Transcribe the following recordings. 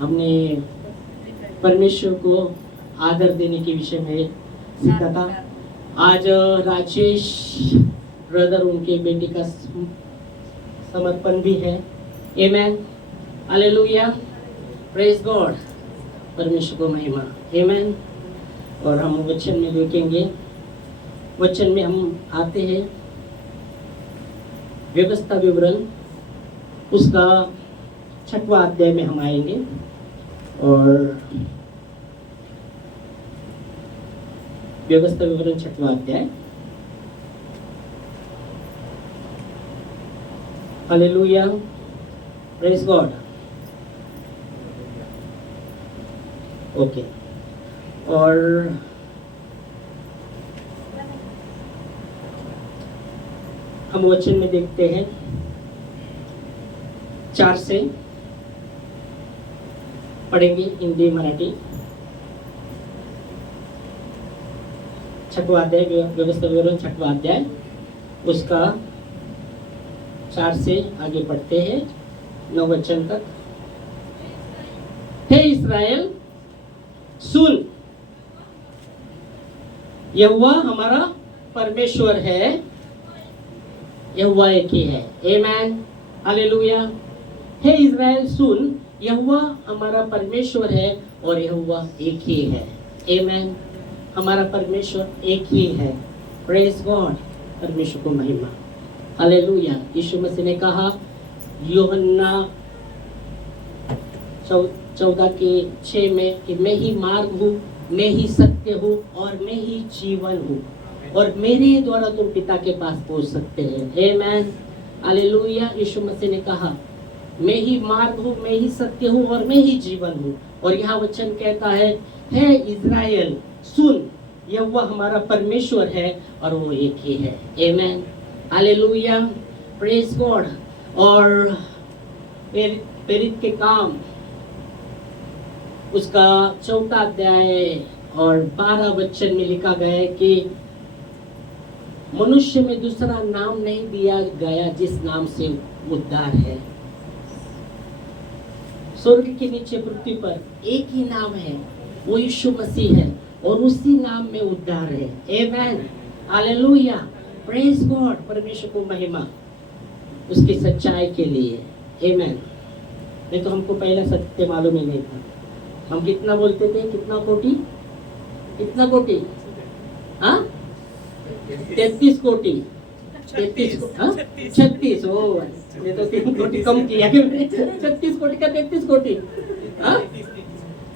हमने परमेश्वर को आदर देने के विषय में सीखा था। आज राजेश ब्रदर उनके बेटे का समर्पण भी है। आमेन, हालेलुया, प्रेज गॉड, परमेश्वर को महिमा। आमेन। और हम वचन में देखेंगे, वचन में हम आते हैं व्यवस्था विवरण, उसका 6वां अध्याय में हम आएंगे। और व्यवस्था विवरण 6वां अध्याय। Hallelujah, praise God. ओके, और हम वचन में देखते हैं 4 से पढ़ेंगे, हिंदी मराठी। 6वां अध्याय, व्यवस्था विवरण 6वां अध्याय, उसका 4 से आगे पढ़ते हैं 9 वचन तक। हे इस्राएल सुन, यहोवा हमारा परमेश्वर है, यहोवा एक ही है। आमेन, हालेलुया। हे इस्राएल सुन, यहोवा हमारा परमेश्वर है और यहोवा एक ही है। आमेन, हमारा परमेश्वर एक ही है। प्रेज गॉड, परमेश्वर को महिमा। हालेलुया। यीशु मसीह ने कहा यूहन्ना 14:6 में कि मैं ही मार्ग हूँ, मैं ही सत्य हूँ और मैं ही जीवन हूँ, और मेरे द्वारा तुम पिता के पास पहुंच सकते हैं। आमेन, हालेलुया। यीशु मसीह ने कहा मैं ही मार्ग हूँ, मैं ही सत्य हूँ और मैं ही जीवन हूँ। और यहाँ वचन कहता है हे इज़राइल सुन, यहोवा हमारा परमेश्वर है और वो एक ही है। आमेन, हालेलुया, प्रेज गॉड। और प्रेरित के काम, उसका 4 अध्याय और 12 वचन में लिखा गया है कि मनुष्य में दूसरा नाम नहीं दिया गया जिस नाम से उद्धार है। स्वर्ग के नीचे पृथ्वी पर एक ही नाम है, वो यीशु मसीह है, और उसी नाम में उद्धार है। आमेन, हालेलुया, प्रेज गॉड, परमेश्वर को महिमा उसकी सच्चाई के लिए। आमेन। नहीं तो हमको पहला सत्य मालूम ही नहीं था। हम कितना बोलते थे, कितना कोटि, कितना कोटि, हाँ 33 कोटि, 36। ओ ये तो 3 कोटि कम किया कि 36 कोटि का 33 कोटि, हाँ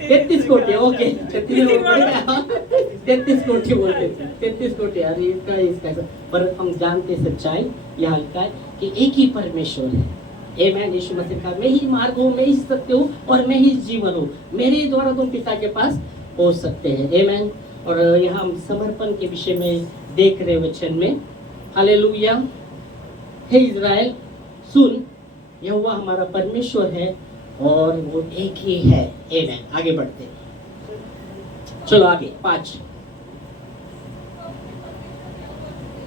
33 कोटि, ओके 33 कोटि बोलते थे, 33 कोटि। अरे इसका पर हम जानते सच्चाई यह हल्का है कि एक ही परमेश्वर है। आमेन। यीशु मसीह का मैं ही मार्ग हूँ, मैं ही सत्य हूँ और मैं ही जीवन हूँ, मेरे द्वारा तुम पिता के पास पहुँच सकते हैं। आमेन। और यहाँ हम समर्पण के विषय में देख रहे वचन में। हालेलुया। हे इज़राइल सुन, यहोवा हमारा परमेश्वर है और वो एक ही है। आमेन। आगे बढ़ते हैं, चलो आगे। 5,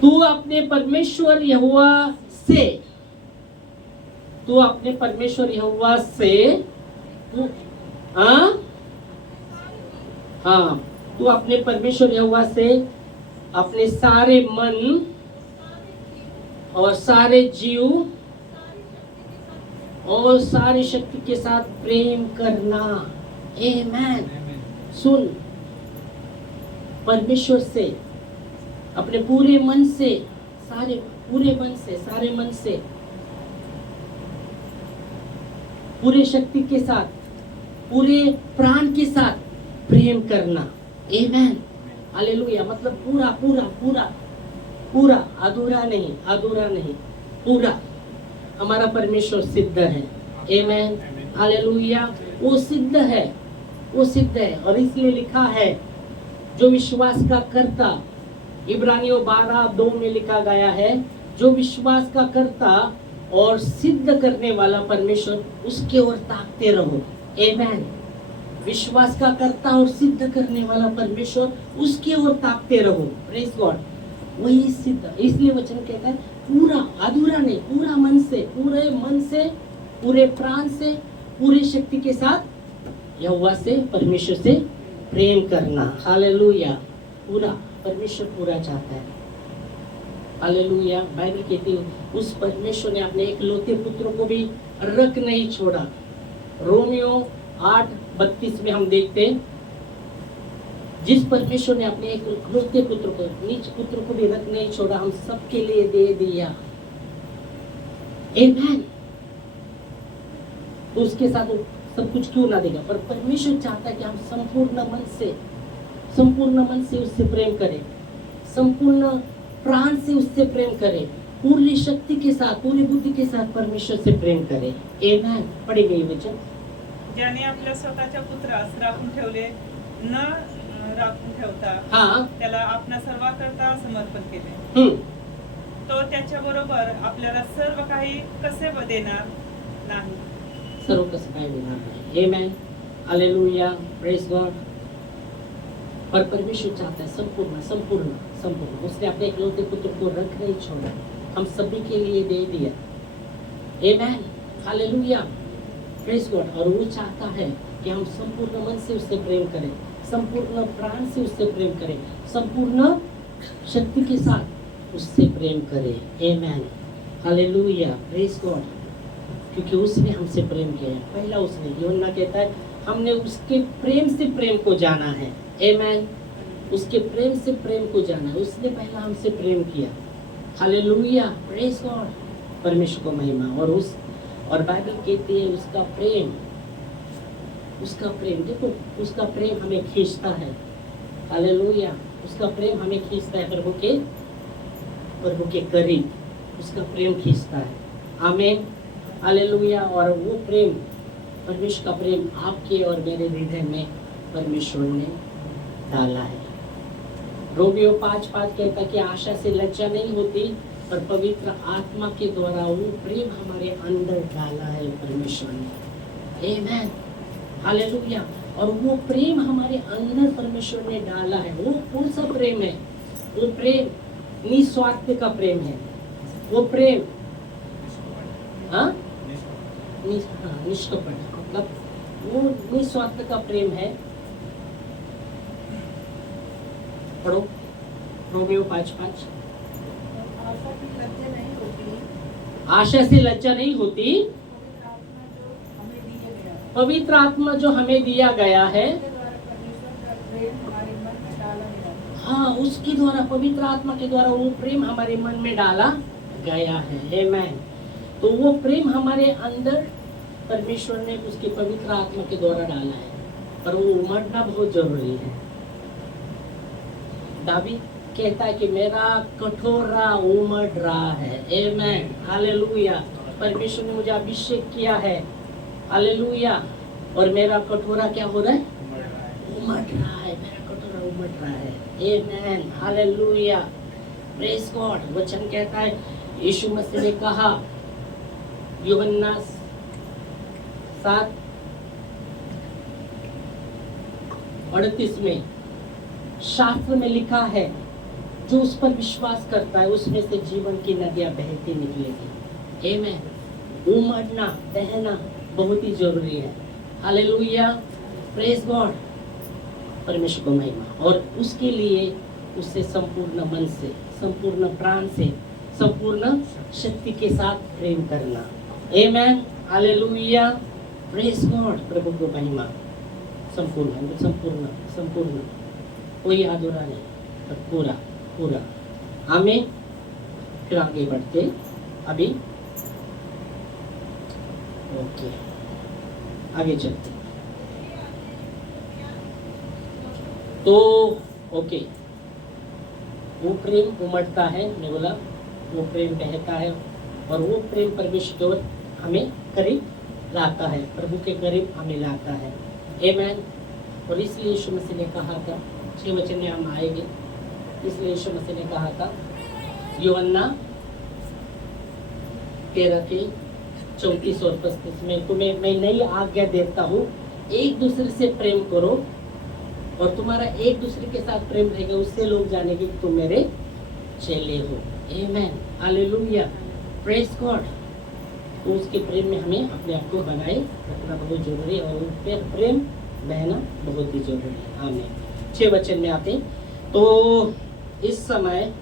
तू अपने परमेश्वर यहोवा से, तू अपने परमेश्वर यहोवा से, हाँ तू अपने परमेश्वर यहोवा से अपने सारे मन और सारे जीव और सारी शक्ति के साथ प्रेम करना। आमेन। सुन, परमेश्वर से अपने पूरे मन से, पूरे मन से, सारे मन से, पूरे शक्ति के साथ, पूरे प्राण के साथ प्रेम करना। आमेन, हालेलुया। मतलब पूरा पूरा पूरा पूरा, अधूरा नहीं, अधूरा नहीं, पूरा। हमारा परमेश्वर सिद्ध है। आमेन, हालेलुया। वो सिद्ध है, वो सिद्ध है। और इसलिए लिखा है जो विश्वास का करता, इब्रानियों 12:2 में लिखा गया है, जो विश्वास का करता और सिद्ध करने वाला परमेश्वर, उसके ओर ताकते रहो। आमेन। विश्वास का करता और सिद्ध करने वाला परमेश्वर, उसके ओर ताकते रहो। प्रेज गॉड, वही सिद्ध। इसलिए वचन कहता है पूरा, अधूरा नहीं, पूरा मन से, पूरे मन से, पूरे प्राण से, पूरे शक्ति के साथ यहोवा से, परमेश्वर से प्रेम करना। हालेलुया। पूरा, परमेश्वर पूरा चाहता है। हालेलुया। बाइबल कहती है उस परमेश्वर ने अपने इकलौते पुत्र को भी रख नहीं छोड़ा। रोमियो 8:32 में हम देखते हैं, जिस परमेश्वर ने अपने एक इकलौते पुत्र को, नीच पुत्र को भी रख नहीं छोड़ा, हम सबके लिए दे दिया। आमेन। तो उसके साथ वो सब कुछ क्यों ना देगा, पर परमेश्वर चाहता है कि हम संपूर्ण मन से उससे प्रेम करें, संपूर्ण प्राण से उससे प्रेम करें, पूरी शक्ति के साथ, पूरी बुद्धि के साथ परमेश्वर से प्रेम करें। आमेन। पढ़ी गई वचन, ज्याने आपल्या स्वतःच्या पुत्रास राखून ठेवले, न राखून ठेवता त्याला आपणा सर्वाकरता समर्पण केले, तो त्याच्या बरोबर आपल्याला सर्व काही कसे देणार नाही? सर्व कसं काय देणार नाही? आमेन। हालेलुया। Praise God. पर परमेश्वर चाहता है संपूर्ण। उसने अपने इकलौते पुत्र को रख नहीं छोड़ा, हम सभी के लिए दे दिया। आमेन। हालेलुया। Praise God. और वो चाहता है कि हम संपूर्ण मन से उससे प्रेम करें, संपूर्ण प्राण से उससे प्रेम करें, संपूर्ण शक्ति के साथ उससे प्रेम करें। आमेन। हालेलुया। Praise God. क्योंकि उसने हमसे प्रेम किया है। पहला उसने, यूहन्ना कहता है हमने उसके प्रेम से प्रेम को जाना है। आमेन। उसके प्रेम से प्रेम को जाना है। उसने पहला हमसे प्रेम किया। हालेलुया। Praise God. परमेश्वर को महिमा। और बाइबल कहती है उसका प्रेम देखो, उसका प्रेम हमें खींचता है। हालेलुया। उसका प्रेम हमें खींचता है प्रभु के करीब, उसका प्रेम खींचता है। आमीन। हालेलुया। और वो प्रेम, परमेश्वर का प्रेम आपके और मेरे हृदय में परमेश्वर ने डाला है। रोमियो 5:5 कहता है कि आशा से लज्जा नहीं होती, पर पवित्र आत्मा के द्वारा वो प्रेम हमारे अंदर डाला है परमेश्वर ने। आमीन। हालेलुया। और वो प्रेम हमारे अंदर परमेश्वर ने डाला है। वो कौन सा प्रेम है? वो प्रेम निस्वार्थ का प्रेम है। वो प्रेम निष्कपट, मतलब वो निस्वार्थ का प्रेम है। पढ़ो रोमियो 5:5। आशा से लज्जा नहीं होती, पवित्र आत्मा जो हमें दिया गया है, हाँ, उसके द्वारा, पवित्र आत्मा के द्वारा वो प्रेम हमारे मन में डाला गया है। आमीन। तो वो प्रेम हमारे अंदर परमेश्वर ने उसकी पवित्र आत्मा के द्वारा डाला है, पर वो उमड़ना बहुत जरूरी है। दावीद कहता है कि मेरा कटोरा उमड़ रहा है। आमीन। हालेलुया। परमेश्वर ने मुझे अभिषेक किया है। हालेलुया। और मेरा कटोरा क्या हो रहा है? उमड़ रहा है। मेरा कटोरा उमड़ रहा है। आमीन। हालेलुया। Praise God. वचन कहता है, यीशु मसीह ने कहा यूहन्ना 7:38 में, शास्त्र में लिखा है जो उस पर विश्वास करता है उसमें से जीवन की नदियां बहती निकलेगी। आमीन। उमड़ना, बहना बहुत ही जरूरी है। हालेलुया। Praise God. परमेश्वर को महिमा। और उसके लिए उससे संपूर्ण मन से, संपूर्ण प्राण से, संपूर्ण शक्ति के साथ प्रेम करना। आमीन। हालेलुया। Praise God. प्रभु को महिमा। संपूर्ण, कोई अधूरा नहीं, पर पूरा। आमीन। फिर आगे बढ़ते अभी, ओके, आगे चलते। तो ओके, वो प्रेम उमड़ता है, मैं बोला वो प्रेम बहता है, और वो प्रेम परमेश्वर हमें करीब लाता है, प्रभु के करीब हमें लाता है। आमीन। और इसलिए यीशु मसीह ने कहा था, 6 वचन में हम आएंगे, इसलिए यीशु मसीह ने कहा था यूहन्ना 13:34 और 35 में, तुम्हें मैं नई आज्ञा देता हूँ, एक दूसरे से प्रेम करो, और तुम्हारा एक दूसरे के साथ प्रेम रहेगा, उससे लोग जानेंगे कि तुम मेरे चेले हो। आमीन। हालेलुया। Praise God. तो उसके प्रेम में हमें अपने आप को बनाए रखना बहुत जरूरी है और उन पे प्रेम बहना बहुत ही जरूरी है। आमीन। 6 वचन में आते तो इस समय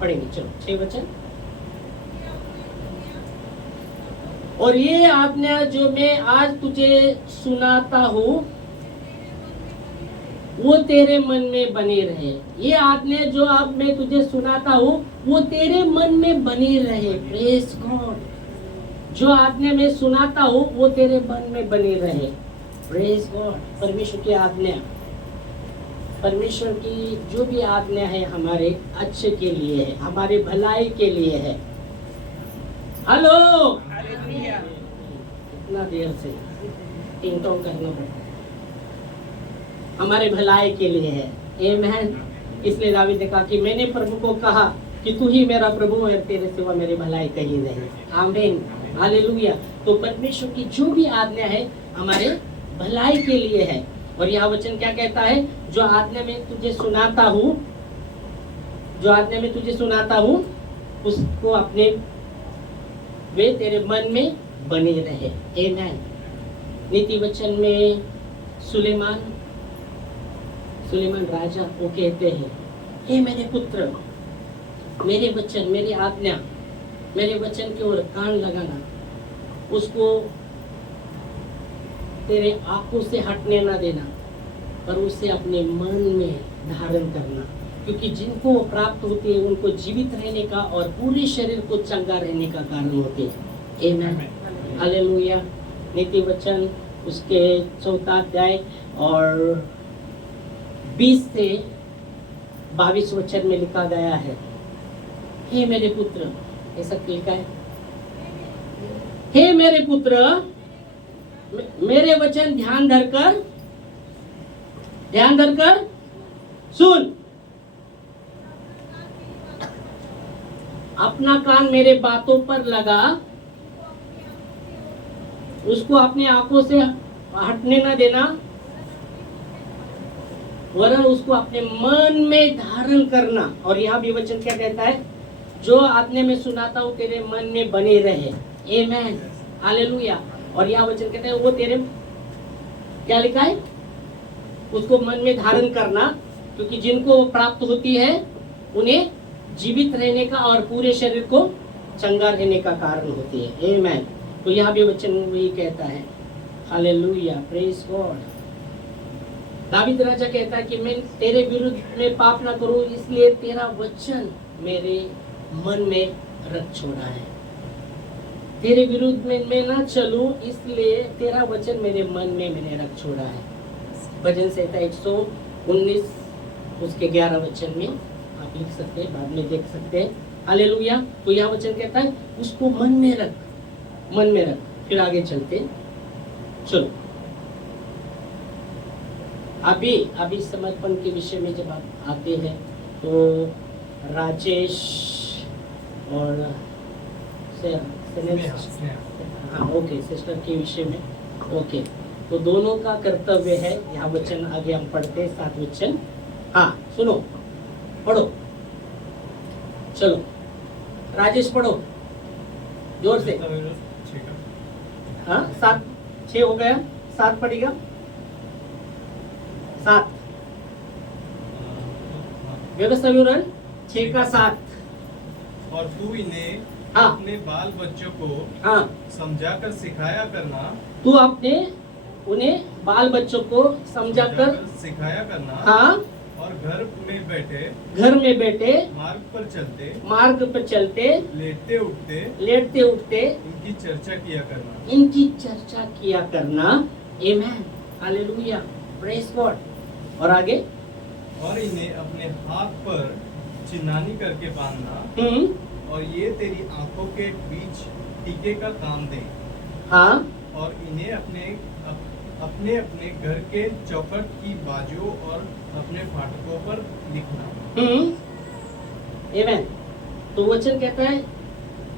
पढ़ेंगे। चलो 6 वचन। और ये आज्ञा जो मैं आज तुझे सुनाता हूँ वो तेरे मन में बनी रहे। ये आज्ञा जो अब मैं तुझे सुनाता हूँ वो तेरे मन में बनी रहे। Praise God. जो आज्ञा मैं सुनाता हूँ वो तेरे मन में बनी रहे। Praise God. परमेश्वर की आज्ञा, परमेश्वर की जो भी आज्ञा है हमारे अच्छे के लिए है, हमारे भलाई के लिए है। हेलो, इतना देर से टिंग टोंग करना पड़ता, हमारे भलाई के लिए है। आमीन। इसलिए दावीद ने कहा कि मैंने प्रभु को कहा कि तू ही मेरा प्रभु है, तेरे सिवा मेरी भलाई कहीं नहीं। आमीन। हालेलुया। तो परमेश्वर की जो भी आज्ञा है हमारे भलाई के लिए है। और यह वचन क्या कहता है? जो आज्ञा में तुझे सुनाता हूँ, जो आज्ञा में तुझे सुनाता हूँ उसको अपने वे तेरे मन में बने रहे। आमीन। नीति वचन में सुलेमान राजा वो कहते हैं, हे मेरे पुत्र, मेरे वचन, मेरी आज्ञा, मेरे वचन की ओर कान लगाना, उसको तेरे आंखों से हटने ना देना, पर उसे अपने मन में धारण करना, क्योंकि जिनको वो प्राप्त होती है उनको जीवित रहने का और पूरे शरीर को चंगा रहने का कारण होते हैं। आमीन। हालेलुया। नीति वचन उसके 4 अध्याय और 20 से 22 वचन में लिखा गया है, हे मेरे पुत्र, ऐसा लिखा है, हे मेरे पुत्र, मेरे वचन ध्यान धरकर सुन, अपना कान मेरे बातों पर लगा, उसको अपने आंखों से हटने ना देना, वरन उसको अपने मन में धारण करना। और यहाँ भी वचन क्या कहता है? जो आज्ञा में सुनाता हूँ तेरे मन में बने रहे। आमीन। हालेलुया। और यह वचन कहता है वो तेरे, क्या लिखा है? उसको मन में धारण करना, क्योंकि जिनको प्राप्त होती है उन्हें जीवित रहने का और पूरे शरीर को चंगा रहने का कारण होती है। आमीन। तो यहाँ भी वचन वही कहता है। हालेलुया। Praise God. दावीद राजा कहता है कि मैं तेरे विरुद्ध में पाप ना करूं, इसलिए तेरा वचन मेरे मन में रख छोड़ा है। तेरे विरुद्ध में मैं ना चलूं, इसलिए तेरा वचन मेरे मन में मैंने रख छोड़ा है। भजन संहिता 119 उसके 11 वचन में आप लिख सकते हैं, बाद में देख सकते हैं। हालेलुया। तो यह वचन कहता है उसको मन में रख, मन में रख। फिर आगे चलते चलो। अभी समर्पण के विषय में जब आप आते हैं तो राजेश और हाँ ओके सिस्टर के विषय में ओके, तो दोनों का कर्तव्य है। यहाँ वचन आगे हम पढ़ते हैं 7 वचन। हाँ सुनो, पढ़ो, चलो राजेश पढ़ो जोर से। हाँ 7 6 हो गया, 7 पढ़ेगा। 7 व्यवस्था विवरण 6 का 7। और तू इन्हें हाँ अपने बाल बच्चों को हाँ समझाकर सिखाया करना, तू अपने उन्हें बाल बच्चों को समझाकर सिखाया करना। हाँ और घर में बैठे मार्ग पर चलते लेटते उठते इनकी चर्चा किया करना। आमीन। हालेलुया। Praise God. और आगे, और इन्हें अपने हाथ पर चिन्हानी करके बांधना, और ये तेरी आंखों के बीच टीके का काम दे। हाँ। और इन्हें अपने घर के चौखट की बाजुओं और अपने फाटकों पर लिखना। आमीन। तो वचन कहता है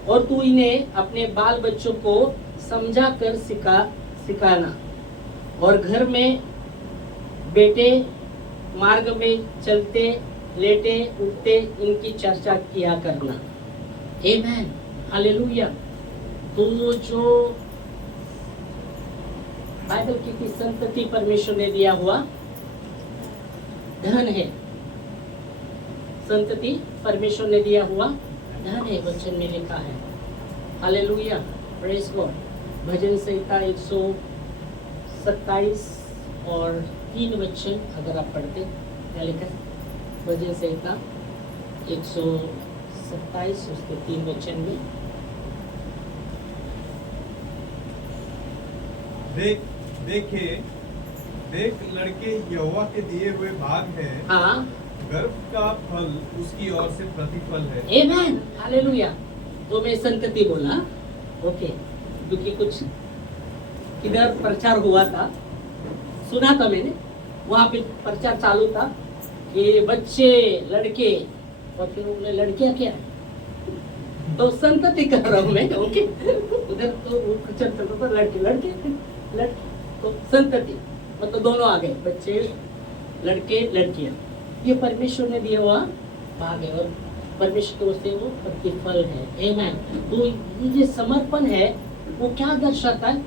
और तू इन्हें अपने बाल बच्चों को समझा कर सिखाना, और घर में बैठे मार्ग में चलते लेटे उठते इनकी चर्चा किया करना। आमीन। हालेलुया। तो जो बाइबल की संतति परमेश्वर ने दिया हुआ धन है, संतति परमेश्वर ने दिया हुआ धन है, वचन में लिखा है। Hallelujah, praise God. भजन संहिता 127 और 3 वचन अगर आप पढ़ते, क्या लिखा है? भजन संहिता 127 उसके 3 वचन में, देख लड़के यहोवा के दिए हुए भाग है। हाँ, गर्भ का फल उसकी ओर से प्रतिफल है। आमेन, हालेलुया। तो मैं संतति बोला, ओके, क्योंकि कुछ किधर प्रचार हुआ था, सुना था मैंने, वहाँ पे प्रचार चालू था कि बच्चे लड़के, और फिर उन्होंने लड़कियां क्या है, तो संतति कर रहा हूँ मैं, ओके। उधर तो वो प्रचार चलता था लड़के लड़के लड़के, तो संतति मतलब दोनों आ गए, बच्चे लड़के लड़कियां। ये परमेश्वर ने दिया हुआ भाग है और परमेश्वर की ओर से वो प्रतिफल है। आमेन। तो ये जो समर्पण है वो क्या दर्शाता है?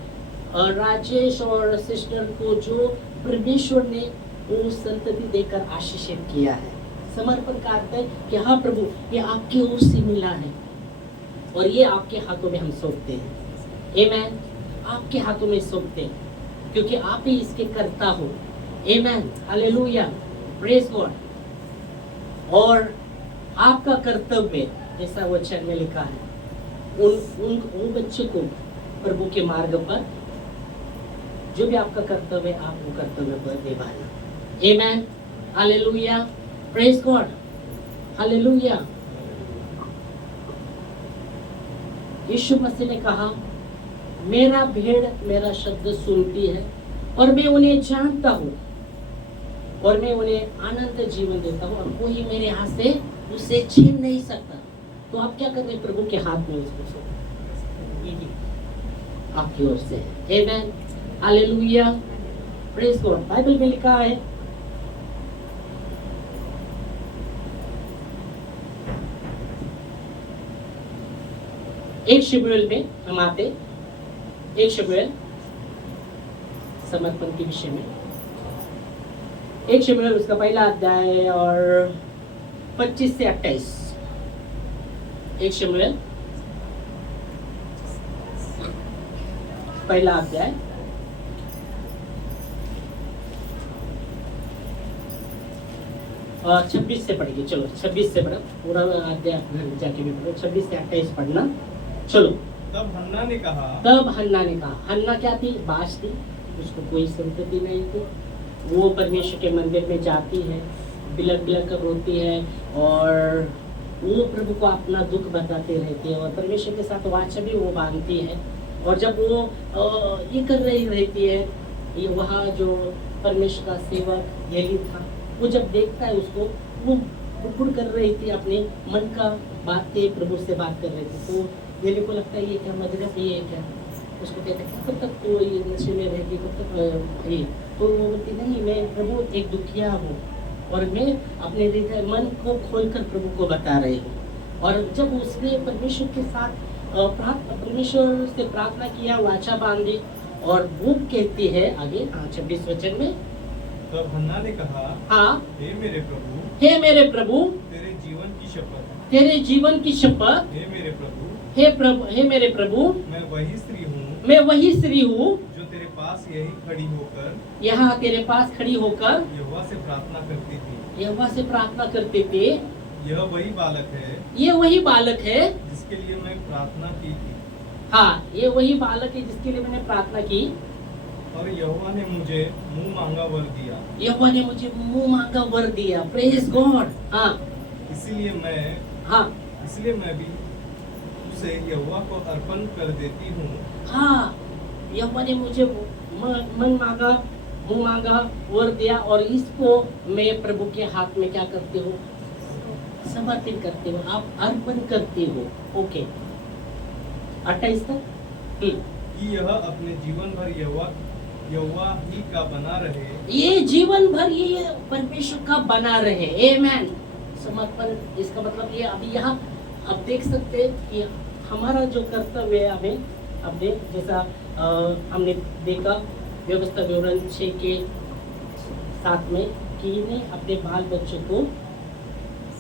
राजेश और सिस्टर को जो परमेश्वर ने वो संतति देकर आशीषित किया है। समर्पण का अर्थ है कि हाँ प्रभु, ये आपकी ओर से मिला है और ये आपके हाथों में हम सौंपते हैं। आमेन, आपके हाथों में सौंपते हैं क्योंकि आप ही इसके कर्ता हो। आमेन, हालेलुया, प्रेज गॉड। और आपका कर्तव्य, जैसा वचन में लिखा है, उन बच्चे को प्रभु के मार्ग पर, जो भी आपका कर्तव्य, आप वो कर्तव्य पर निभाना। आमेन, हालेलुया, प्रेज गॉड, हालेलुया। यीशु मसीह ने कहा, मेरा भेड़ मेरा शब्द सुनती है और मैं उन्हें जानता हूँ और मैं उन्हें आनंद जीवन देता हूँ और कोई मेरे हाथ से उसे छीन नहीं सकता। तो आप क्या करते हैं? प्रभु के हाथ में उसको सौंपो, आपकी ओर से। आमेन, हालेलुया, प्रेज गॉड। बाइबल में लिखा है, एक शमूएल में हम आते, एक शमूएल समर्पण के विषय में, एक शमूएल उसका पहला अध्याय और 25 से 28। एक शमूएल पहला अध्याय 26 से पढ़ेंगे। चलो 26 से पढ़ो, पूरा अध्याय घर जाके भी पढ़ो। 26 से 28 पढ़ना। चलो। तब हन्ना ने कहा, हन्ना क्या थी? बाज थी, उसको कोई संतति नहीं थी। वो परमेश्वर के मंदिर में जाती है, बिलक बिलक कर रोती है और वो प्रभु को अपना दुख बताते रहती है और परमेश्वर के साथ वाचा भी वो बांधती है। और जब वो ये कर रही रहती है, ये वहाँ जो परमेश्वर का सेवक एली था, वो जब देखता है उसको, वो बुकुड़ कर रही थी, अपने मन का बातें प्रभु से बात कर रही थी। तो एली को लगता है ये क्या मजरब, ये क्या? उसको कहता है कब तक तो ये नशे में रहेगी, कब तक ये? तो वो बोलती नहीं, मैं प्रभु एक दुखिया हूँ और मैं अपने हृदय मन को खोलकर प्रभु को बता रही हूँ। और जब उसने परमेश्वर के साथ परमेश्वर से प्रार्थना किया, वाचा बांधी, और वो कहती है आगे 26 वचन में, तब हन्ना ने कहा, हाँ, हे मेरे प्रभु, हे मेरे प्रभु, तेरे जीवन की शपथ, तेरे जीवन की शपथ, हे मेरे प्रभु, हे मेरे प्रभु, मैं वही स्त्री हूँ जो तेरे पास यही खड़ी होकर, यहाँ तेरे पास खड़ी होकर यहोवा से प्रार्थना करती थी। यहोवा से प्रार्थना करते थे। यह वही बालक है जिसके लिए मैं प्रार्थना की थी। हाँ, ये वही बालक है जिसके लिए मैंने प्रार्थना की। और यहोवा ने मुझे मुंह मांगा वर दिया। यहोवा ने मुझे मुंह मांगा वर दिया। Praise God. हाँ, इसलिए मैं भी उसे यहोवा को अर्पण कर देती हूँ। हाँ, यहोवा ने मुझे मुंह मांगा वर दिया और इसको मैं प्रभु के हाथ में क्या करते हो? समर्पित करते हो, आप अर्पण करते हो। ओके, 28 तक। कि यह अपने जीवन भर यहोवा ही का बना रहे। ये जीवन भर ये परमेश्वर का बना रहे। आमेन। समर्पण, इसका मतलब ये अभी यहाँ आप देख सकते हैं कि हमारा जो कर्तव्य है, हमें अपने जैसा हमने देखा व्यवस्था विवरण 6 के 7 में कि इन्हें अपने बाल बच्चों को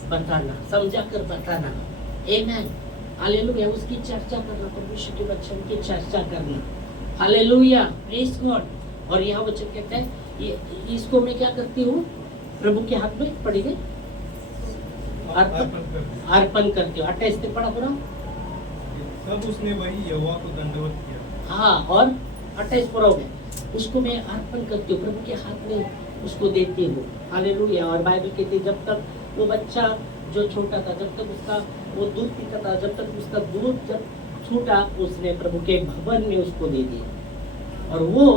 बताना, समझा कर बताना। आमेन, हालेलुया। उसकी चर्चा करना, परमेश्वर के वचन की चर्चा करना। Hallelujah, praise God. और यहाँ वचन कहता है ये इसको मैं क्या करती हूँ, प्रभु के हाथ में पड़ी गई अर्पण करती हूँ। 28 से पढ़ा पूरा। तब उसने वही यहोवा को दंडवत किया। हाँ, और 28 पूरा हो गया। उसको मैं अर्पण करती हूँ, प्रभु के हाथ में उसको देती हूँ। हालेलुया। और बाइबल कहती है जब तक वो बच्चा जो छोटा था, जब तक उसका वो दूध पीता था, जब तक उसका दूध जब छूटा, उसने प्रभु के भवन में उसको दे दिया और वो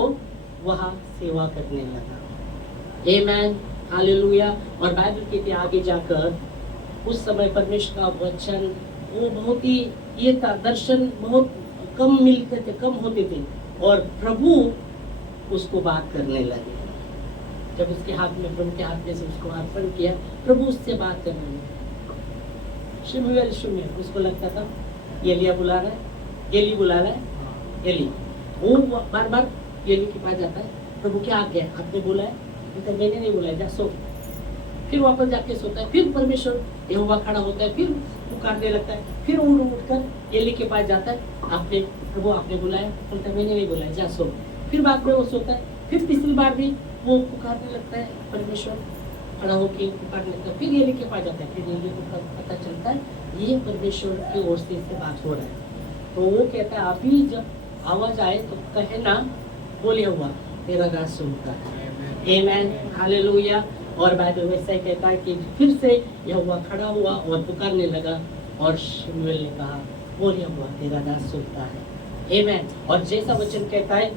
वहाँ सेवा करने लगा। आमेन, हालेलुया। और बाइबल कहती है आगे जाकर उस समय परमेश्वर का वचन वो बहुत ही ये था, दर्शन बहुत कम मिलते थे, कम होते थे और प्रभु उसको बात करने लगे। जब उसके हाथ में, प्रभु के हाथ में से उसको अर्पण किया, प्रभु उससे बात करने लगे। शमूएल शमूएल, उसको लगता था एलिया बुला रहा है, एली बुला रहा है, एली। वो बार बार एली के पास जाता है, प्रभु क्या आ गया, आपने बोला है? तो मैंने नहीं बुलाया, जा सो। फिर वापस जाके सोता है, फिर परमेश्वर यहोवा खड़ा होता है, फिर पुकारने लगता है, फिर उठकर एली के पास जाता है, आपने प्रभु आपने बुलाया? बोलता है मैंने नहीं बुलाया, जा सो। फिर बाद में वो सोता है, फिर तीसरी बार भी वो पुकारने लगता है, परमेश्वर खड़ा होकर पुकारने लगता है, फिर एली के पास जाता है, फिर एली को पता चलता है ये परमेश्वर की ओर से इससे बात हो रहा है। तो वो कहता है अभी जब आवाज आए तो कहे ना, बोले हुआ तेरा राज सुनता है। आमेन, हालेलुया। और बाइबल वैसा ही कहता है कि फिर से यहोवा खड़ा हुआ और पुकारने लगा और शमूएल ने कहा बोले हुआ तेरा राज सुनता है। आमेन। और जैसा वचन कहता है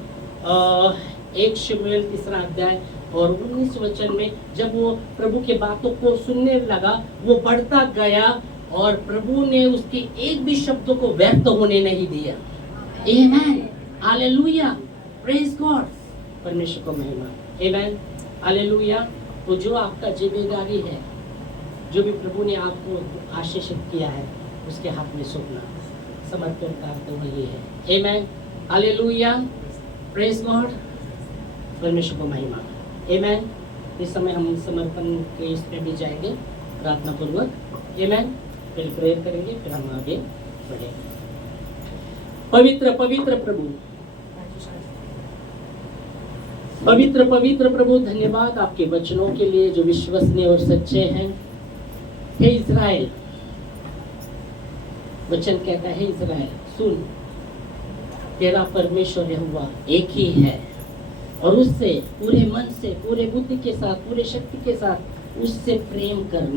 1 शमूएल 3 अध्याय और 19 वचन में, जब वो प्रभु के बातों को सुनने लगा, वो बढ़ता गया और प्रभु ने उसके एक भी शब्दों को व्यर्थ होने नहीं दिया। आमेन, हालेलुया, प्रेज गॉड, परमेश्वर को महिमा। आमेन, हालेलुया। तो जो आपका जिम्मेदारी है, जो भी प्रभु ने आपको आशीषित किया है, उसके हाथ में सौंपना, समर्पण का अर्थ वही है। आमेन, हालेलुया, प्रेज गॉड, परमेश्वर को महिमा। आमेन। इस समय हम समर्पण के इसमें भी जाएंगे प्रार्थना पूर्वक। आमेन, फिर प्रेयर करेंगे, फिर हम आगे बढ़ेंगे। पवित्र पवित्र प्रभु, पवित्र पवित्र प्रभु, धन्यवाद आपके वचनों के लिए जो विश्वसनीय और सच्चे हैं। हे इज़राइल, वचन कहता है इज़राइल सुन, तेरा परमेश्वर यहोवा एक ही है और उससे पूरे मन से, पूरे बुद्धि के साथ, पूरे शक्ति के साथ उससे प्रेम करना।